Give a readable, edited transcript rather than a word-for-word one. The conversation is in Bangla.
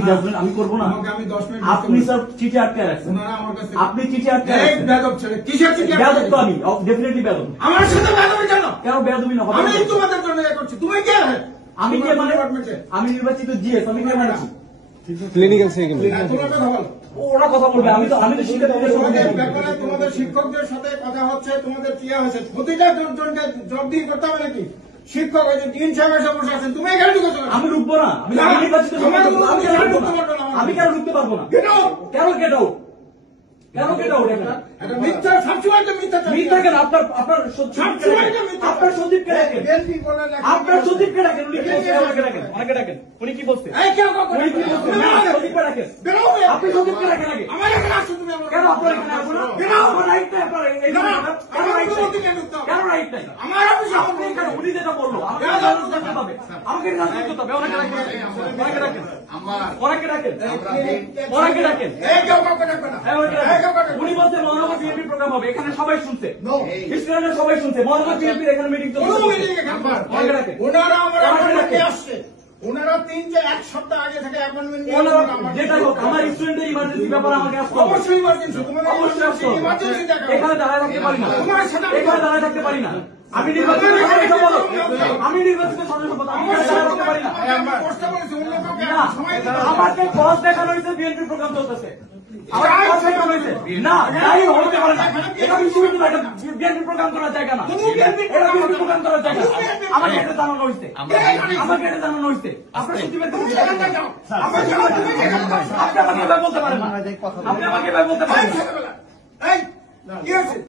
আমি জাজমেন্ট আমি করবো না। আমি 10 মিনিট আপনি স্যার চিঠি আটকে রাখছেন, আপনি চিঠি আটকে রাখছেন। বেয়াদব ছেলে, কিসের চিঠি? বেয়াদব তো আমি, ডেফিনেটলি বেয়াদব। আমার সাথে বেয়াদবি কেন? কেন বেয়াদবি না হবে? আমি তোমাদের জন্য এ করছি, তুমি কে? আমি কে মানে? আমি নির্বাচিত জিএস, আমি কে মানে? ক্লিনিক্যাল সেকেন্ড তোমার কথা বলো। ওরা কথা বলবে, আমি তো শিক্ষার্থীদের সঙ্গে ব্যাপারে তোমাদের শিক্ষকদের সাথে কথা হচ্ছে, তোমাদের কি হয়েছে প্রতিটা জনকে জবাবদিহি করতে হবে নাকি? শিক্ষক ওই যে ডিন সাহেব এসে বসে আছেন, তুমি এখানে ঢুকেছো কেন? আমি ঢুকবো না, আমি নির্বাচিত, আমি কেন ঢুকতে পারবো না? কেন গেট আউট? কেন গেট আউট? এটা মিথ্যা, সবসময় তো মিথ্যা। মিথ্যা কেন? আপনার সচিবকে ডাকেন, আপনার সচিবকে ডাকেন, উনি কি বলছেন? আমাকে ডাকেন, আমাকে ডাকেন, উনি কি বলছেন? উনি কি বলছেন? না, সচিবকে ডাকেন, আপনি সচিবকে ডাকেন আগে। আমার এখানে আসছো তুমি? কেন আপনার এখানে আসবো না? আমার রাইট নাই, আপনার কেন রাইট নাই? আমার অফিসে আপনি কেন? উনি যেটা বললো আমাকে রাজনীতি করতে হবে, আমাকে রাজনীতি করতে হবে। ওনাকে ডাকেন, ওনাকে ডাকেন, ওনাকে ডাকেন, ওনাকে ডাকেন। উনি বলছে মহানগর বিএনপি প্রোগ্রাম হবে, এখানে সবাই শুনছে, স্টুডেন্টরা সবাই শুনছে, মহানগর বিএনপির এখানে মিটিং চলছে। ওনাকে ডাকেন। ওনারা আমার আসছে, ওনারা 1 সপ্তাহ আগে থেকে অ্যাপয়েন্টমেন্ট নিয়ে যেটা হোক, আমার স্টুডেন্টের ইমার্জেন্সি ব্যাপারে আমাকে আসতে হবে। অবশ্যই ইমার্জেন্সি, তোমাদের অবশ্যই আসতে হবে। ইমার্জেন্সি দেখা। এখানে দাঁড়ায় থাকতে পারি না, এখানে দাঁড়ায় থাকতে পারি না। আমি নির্বাচিত সদস্য পদ, আমি নির্বাচিত সদস্য পদ, আমি এখানে দাঁড়ায় থাকতে পারি না। আমাকে পথ দেখানো হয়েছে, বিএনপি প্রোগ্রাম চলতেছে। আমাকে পথ দেখানো হয়েছে না, তাই হতে পারে না। এটা বিশ্ববিদ্যালয়, এটা বিএনপি প্রোগ্রাম করার জায়গা না, এটা বিএনপি প্রোগ্রাম করার জায়গা। আমাকে এটা জানানো হয়েছে, আমাকে এটা জানানো হয়েছে। আপনার সচিবের আপনি আমাকে এভাবে বলতে পারেন না, আপনি আমাকে এভাবে বলতে পারেন না।